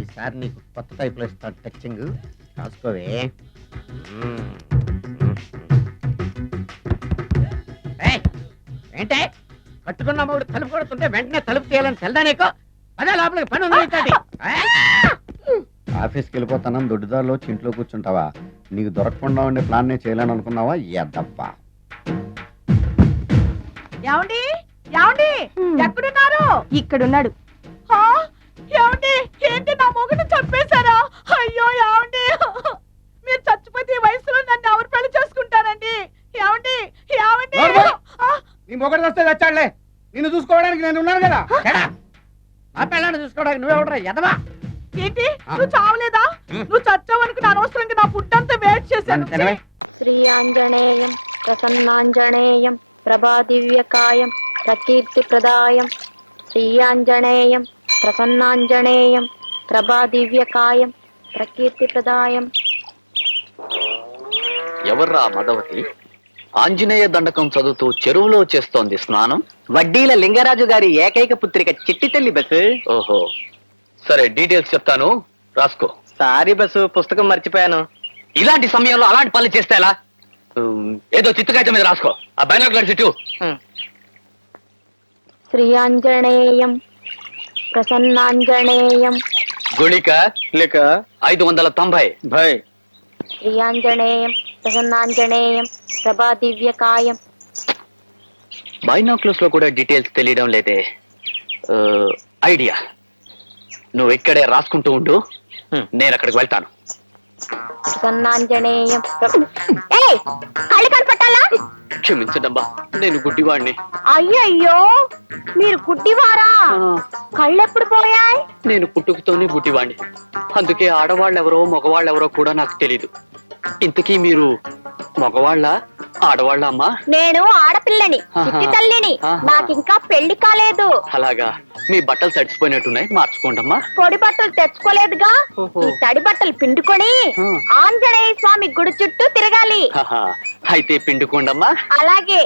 ఈసారి నీకు కొత్త టైప్లో ఇస్తాను టచింగ్, రాసుకోవే. ఏంటే కట్టుకున్న మూడు తలుపు కొడుతుంటే వెంటనే తలుపు తీయాలని తెల్దా నీకు? అదే లోపలికి పని ఉంది. ఆఫీస్కి వెళ్ళిపోతానని దొడ్డిదారిలో ఇంట్లో కూర్చుంటావా? నీకు దొరకకుండా ఉండే ప్లాన్ నేను చేయాలని అనుకున్నావా? ఎద్దప్పా. ఏమండి ఏమండి ఎక్కడున్నారు? ఇక్కడున్నాడు. ఏమండి ఏంటి నా మొగుడు చంపేశారా? అయ్యో ఏమండి, మీరు చచ్చిపోతే ఈ వయసులో నన్ను ఎవరు పెళ్లి చేసుకుంటారండి? ఏమండి ఏమండి? నీ మొగుడు వస్తే చచ్చాడులే, నిన్ను చూసుకోవడానికి నేను ఉన్నాను కదా. ఆ పిల్లని చూసుకోవడానికి నువ్వెవడరా ఎదవా? ఏంటి నువ్వు చావలేదా? నువ్వు చచ్చావనుకు నా అనవసరంగా నా ఫుడ్ అంతా వేస్ట్ చేశాను. శ్రీ ఆంజనేయం ప్రసన్నాంజనేయం ప్రభాదివ్యకాయం ప్రకీర్తి ప్రదాయం శ్రీ ఆంజనేయం ప్రసన్నాంజనేయం ప్రభాదివ్యకాయం ప్రకీర్తి ప్రదాయం. ఎవర్రా మదవతి? ఆంజనేయ దండకం చదువుతూ చెరువులో చేస్తోంది స్నానం. వడ్డీల లింగరాజు గారి ఏకైక పుత్రిక చిట్టి తల్లి బస్సు. ఓహో, సరే డీటెయిల్స్ చెప్తాను, రాసుకో. సారీ బస్సు, పుస్తకం మర్చిపోయాను. ఇలాంటి సమయంలో అలాంటి పనులు చేస్తే ఎలా? ఏదో చిత్తకాయత మీద రాసుకో. ఆ బైనాక్యులర్ చుట్టూ. శ్రీ ఆంజనేయం ప్రసన్నాంజనేయం గుళిక లేక 590 భయ్. శ్రీ ఆంజనేయం ప్రసన్నాంజనేయం ప్రభాదివ్యకాయం. బైనాక్యులర్స్ లో కూడా డీటెయిల్స్ తెలియడం లేదే. ఐడియా, నువ్వు ఇక్కడే రాసుకుంటూ ఉండు, నేను అక్కడికి వెళ్తాను. ప్రసన్నాంజనేయం. కళ్ళు కనపట్టాలా? క్షమించడమ్మా, నేను గుడ్డివాడిని. అయ్యయ్యో, మీరు గుడ్డివారా? కళ్ళెప్పుడు పోయాయి? నేను పుట్టుకతోనే గుడ్డివాడిని, అందుకే ఆడవాళ్ళెవరో మగవాళ్ళెవరో కూడా నాకు తెలీదు. ఇంతకీ మీరు మగవాళ్ళ ఆడవాళ్ళ అమ్మా? నేను ఆడపిల్లని, చిట్టి తల్లిని. నాకింకా పెళ్లి కాలేదు. అలాగా, మీ బట్టలు తడిసిపోయినట్టున్నాయి, మార్చుకోండమ్మా. పొడి బట్టలు తెచ్చుకోలేదుగా, ఈ తడి బట్టలు పిండుకొని ఆంజనేయ స్వామి గుడి చుట్టూ తిరగాలి. అయితే పిండుకోండమ్మా. అలాగే.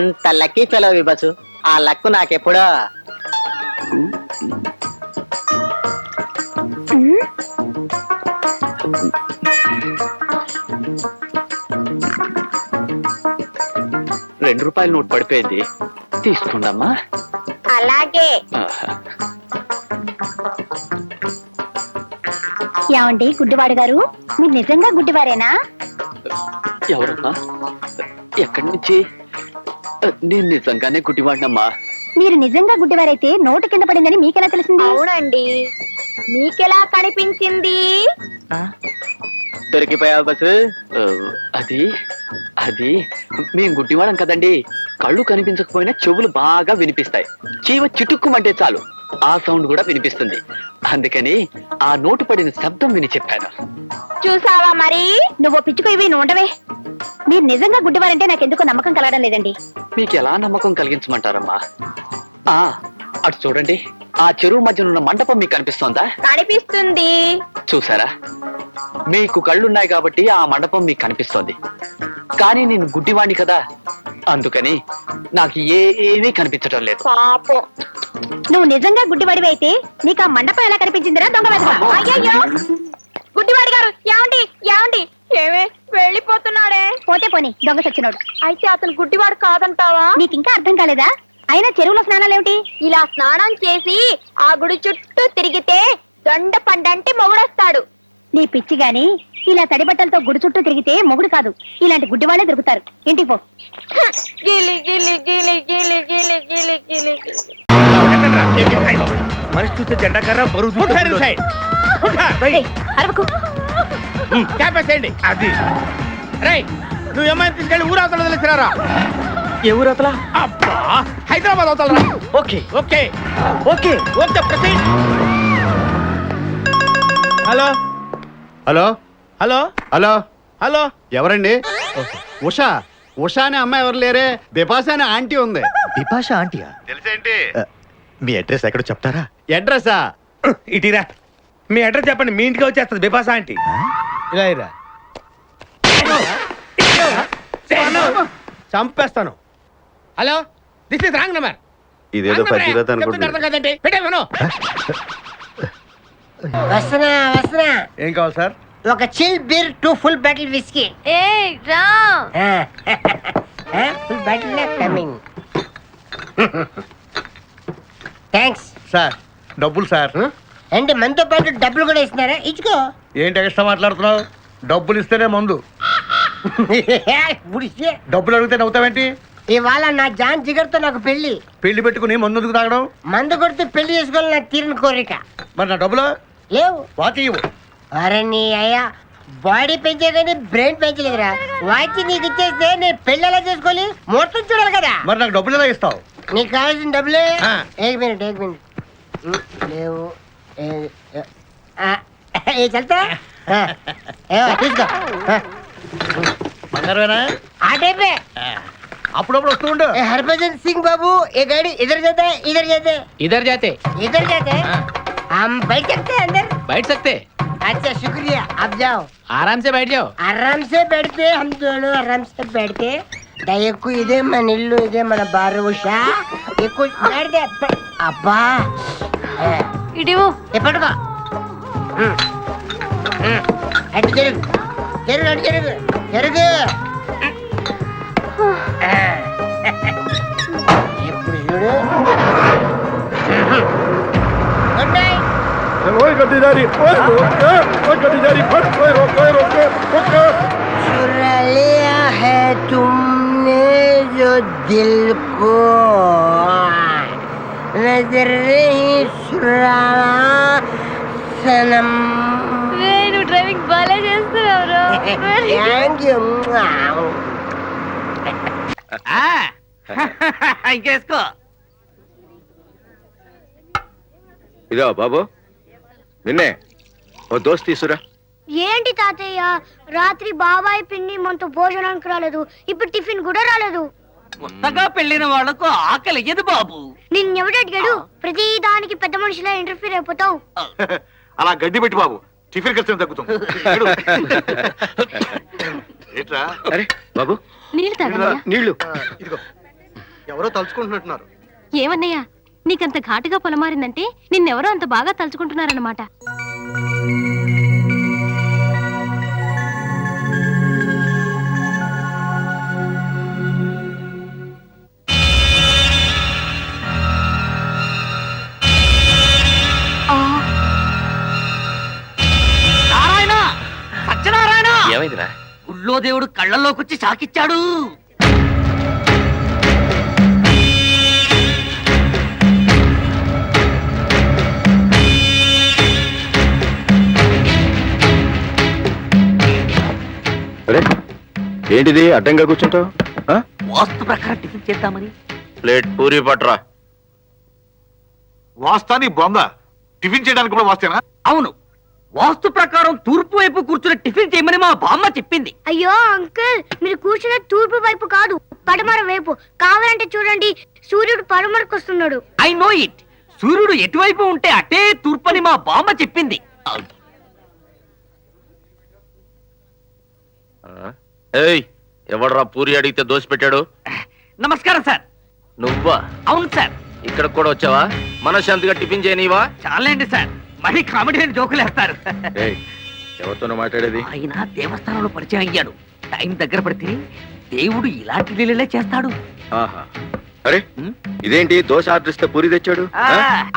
ఎంత లక్కీ ఫెలో బస్సు, ఆ లక్కు నాకెప్పుడో. ₹2 నోట్ పడిపోయింది, తీసుకోండమ్మా. అలాగే. ఏమండి గుడ్డివాడు గారు, మీరు నిజంగా గుడ్డివారేనా? ఎవరమ్మా? ఎక్కడి నుంచి? నేను నిజంగానే గుడ్డివాడినమ్మా. మీరు నిజంగా గుడ్డివారైతే నోటు కింద పడిందని మీకెలా తెలిసింది? అవునండి, మీకెలా కనిపించింది? దొరికిపోయావు బస్సు. అది అది మేం గుడ్డివాళ్ళం కదండి, కళ్ళు కనిపించకపోయినా చెవులు బాగా వినిపిస్తాయి. చీవ చిటుక్కుమంటే చాలు ఆ సౌండ్ కూడా వినిపిస్తుంది. అందుకని ఆ నోటు పడిన శబ్దం విని చెప్పాను. చూసావా మరి, నువ్వు పిచ్చుకు ఇవి ఉండవే. మీరు నిజంగా గుడ్డివారంటే నాకెందుకో నమ్మకం కలగడం లేదండి. మీకు ఎలా నమ్మకం కలిగించమంటారమ్మా? అటు చూడండి, ఆ చెరువు మధ్యన ఉన్న మండపం మీకు కనిపిస్తోందా? కనిపిస్తుంది. చూసారా, మీకు కళ్ళున్నాయి కాబట్టి ఆ మండపం మీకు కనిపిస్తోంది. కానీ నేను గుడ్డివాణ్ణి కదా, అందుకని నాకు ఏమీ కనిపించడం లేదు. పాపం, నువ్వు నిజంగా గుడ్డివాడివి అయితే నీకు ఆ మండపం ఎలా కనిపించిందిరా దొంగ వెధవ? అయ్యయ్యో, గుడ్డివాడి గారు, ఏమండి ఏమండి, ఏమే వెళ్ళిపోతున్నాడే? పోతే పోని, దొంగ సచ్చినోడు. అయితే అతను గుడ్డివాడు కాదంటావా? నీకు ఇంకా అర్థం కాలేదా? అయినా చెరువులో స్నానాలేమిటి? ఇలా స్నానం చేసి ఆ గుడి చుట్టూ తిరిగితే దొండ పండంటి మొగుడొస్తాడు. నీ పిచ్చి గాని, ఇలా తడి బట్టలతో గుడి చుట్టూ తిరిగితే మొగుడు కాదు, ఇలాంటి గుడ్డి వాళ్ళే దొరుకుతారు. ఇంటికి పో. గిలి గిలి గిలి గిలి గిలి గిలి గిలి. మనిషి చూస్తే జెండాకర్ర బరువు అరవకు. క్యాపేసేయండి. అది రై, నువ్వు ఏమైనా తీసుకెళ్ళి ఊరవతల వదిలేసినారా? ఏ ఊరవతల? అబ్బా, హైదరాబాద్ అవతలరా. Okay okay okay okay, proceed. Hello hello hello hello hello, ఎవరండి? ఉషా. ఉషా అనే అమ్మాయి ఎవరు లేరే, బిపాసా అనే ఆంటీ ఉంది. బిపాషా ఆంటీయా? తెలిసేంటి? మీ అడ్రస్ ఎక్కడో చెప్తారా? అడ్రసా? ఇటీరా, మీ అడ్రస్ చెప్పండి, మీ ఇంటికి వచ్చేస్తుంది బిపాసా ఆంటీ. ఇలా ఇరా. చంపేస్తాను. Hello, this is wrong number. ఇదేదో పచ్చిరత అనుకుంటున్నా. అర్థం కదండి, పెట్టేమను. వస్తున్నా వస్తున్నా. ఏం కావాలి సార్? ఒక chill beer 2 full bottle whisky. ఏ రా full bottle coming. Thanks. Sir డబ్బులు సార్. అంటే మనతో పాటు డబ్బులు కూడా ఇస్తున్నారా? ఇచ్చుకో. ఏంటి ఎక్స్ట్రా మాట్లాడుతున్నావు? డబ్బులు ఇస్తేనే మందు. బుడిసే. డబ్బులు అడిగితే నవ్వుతావేంటి? ఇవాళ నా జాన్ జిగర్తో నాకు పెళ్లి. పెళ్లి పెట్టుకుని మందు ఎందుకు తాగడం? మందు కొడితే పెళ్లి చేసుకోవాలి నా తీరిన కోరిక. మరి నా డబ్బులు లేవు. వాచి ఇవ్వు. అరే నీ అయ్యా బాడీ పెంచే కానీ బ్రెయిన్ పెంచలేదురా. వాచి నీకు ఇచ్చేస్తే నేను పెళ్లి ఎలా చేసుకోవాలి? మొత్తం చూడాలి కదా. మరి నాకు డబ్బులు ఎలా ఇస్తావు? నీకు కావాల్సిన డబ్బులే. ఆ. ఏక్ మినిట్ లేవు. చల్తా తీసుకో. బంగారమేనా? ఆ టైపే. అప్పుడప్పుడు వస్తూ ఉండు. हरभजन सिंह बाबू ये गाड़ी इधर जाता है इधर जाते हैं ఇద్దరు జాతే इधर जाते हैं हम बैठ सकते हैं अंदर? బయట సక్తే अच्छा शुक्रिया आप जाओ. ఆరామ్ సే బయట జాओ. आराम से बैठते हम दोनों आराम से बैठते దయకు ఇదే మన ఇల్లు ఇదే మన బారు ఉషా ఎక్కువ बैठते అబ్బా ఇడివో ఎప్పటికో అటు జరుగు జరుగు అటు జరుగు జరుగు. ఎప్పుడు చూడు గుడ్ నైట్. चुरा लिया है तुमने जो दिल को नजर नहीं चुराना सनम. నువ్వు డ్రైవింగ్ బాగా చేస్తున్నావు. Thank you. ఇంకేసుకో. ఇదో బాబు, నిన్నే ఓ దోస్త్ తీసురా. ఏంటి తాతయ్య రాత్రి బాబాయ్ పిన్ని మనతో భోజనానికి రాలేదు, ఇప్పుడు టిఫిన్ కూడా రాలేదు. కొత్తగా పెళ్లిన వాళ్లకు ఆకలి ఎదు బాబు. నిన్నెవడు అడిగాడు? ప్రతి దానికి పెద్ద మనిషిలా ఇంటర్ఫీర్ అయిపోతావు. అలా గడ్డి పెట్టి బాబు, టిఫిన్ ఖర్చు తగ్గుతుంది. ఏంట్రా? అరే బాబు, నీళ్ళు తాగన్నయ్య. నీళ్లు. ఇదిగో, ఎవరో తలుచుకుంటున్నట్టున్నారు. ఏమన్నయ్యా నీకంత ఘాటుగా పొలమారిందంటే నిన్నెవరో అంత బాగా తలుచుకుంటున్నారన్నమాట. నారాయణ, సత్యనారాయణ, ఏమైందిరా? గుళ్ళో దేవుడు కళ్ళల్లోకొచ్చి సాకిచ్చాడు. అరే ఏంటిది అడ్డంగా కూర్చుంటావు? వాస్తు ప్రకారం టిఫిన్ చేద్దామని. ప్లేట్ పూరి పట్రా. వాస్తాని బొంద, టిఫిన్ చేయడానికి కూడా వాస్తేనా? అవును, వాస్తు ప్రకారం తూర్పు వైపు కూర్చుని టిఫిన్ చేయమని మా బామ్మ చెప్పింది. అయ్యో అంకుల్, మీరు కూర్చున్న తూర్పు వైపు కాదు పడమర వైపు. కావాలంటే చూడండి, సూర్యుడు పడమరకు వస్తున్నాడు. I know it. సూర్యుడు ఎటువైపు ఉంటే అటే తూర్పని మా బామ్మ చెప్పింది. ఏయ్, ఎవడ్రా పూరి అడిగితే దోశ పెట్టాడు? నమస్కారం సార్. నువ్వా? అవును సార్. ఇక్కడ కూడా వచ్చావా? మనశ్శాంతిగా టిఫిన్ చేయనివా? చాలండి సార్, మరీ కామెడీ అని జోకులు వేస్తారు. ఎవరితోనో మాట్లాడేది? ఆయన దేవస్థానంలో పరిచయం అయ్యాడు. టైం దగ్గర పడితే దేవుడు ఇలాంటి లీలలే చేస్తాడు. ఆహా. అరే ఇదేంటి దోశ ఆర్డర్ ఇస్తే పూరి తెచ్చాడు?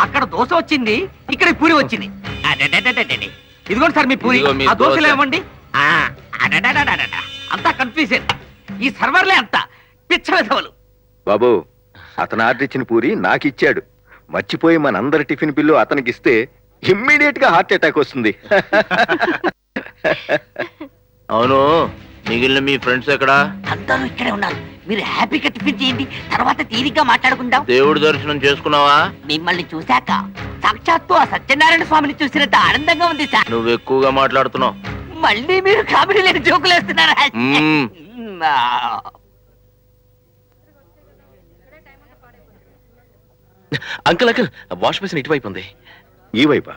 అక్కడ దోశ వచ్చింది, ఇక్కడ పూరి వచ్చింది. అడడడడడడడి. ఇదిగోండి సార్ మీ పూరి. ఇదిగో మీ ఆ దోశలు దోశ. ఏమండి? అడడడడడడ. అంతా కన్ఫ్యూజన్. ఈ సర్వర్లే అంతా పిచ్చ వెధవలు. బాబు, అతను ఆర్డర్ ఇచ్చిన పూరి నాకు ఇచ్చాడు. మర్చిపోయి మనందరి టిఫిన్ బిల్లు అతనికి ఇస్తే ఇమ్మీడియట్ గా హార్ట్ అటాక్ వస్తుంది. అవును, మిగిలిన మీ ఫ్రెండ్స్ ఎక్కడా? అందరూ ఇక్కడే ఉన్నారు. మీరు హ్యాపీగా టిఫిన్ చేయండి, తర్వాత తీరిగ్గా మాట్లాడుకుందాం. దేవుడి దర్శనం చేసుకున్నావా? మిమ్మల్ని చూశాక సాక్షాత్తు ఆ సత్యనారాయణ స్వామిని చూసినంత ఆనందంగా ఉంది సార్. నువ్వు ఎక్కువగా మాట్లాడుతున్నావు. మళ్ళీ మీరు కామెడీ లేని జోకులు వేస్తున్నారా? మ్మ్. అంకుల్ అంకుల్, వాష్ బేసిన్ ఇటువైపు ఉంది. ఈ వైపా?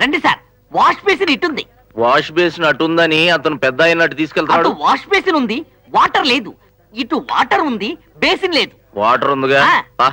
రండి సార్, వాష్ బేసిన్ ఇటుంది. వాష్ బేసిన్ అటుందని అతను పెద్ద అయినట్టు అటు తీసుకెళ్తాడు. వాష్ బేసిన్ ఉంది, వాటర్ లేదు. ఇటు వాటర్ ఉంది, బేసిన్ లేదు. వాటర్ ఉందిగా ఆ. పా.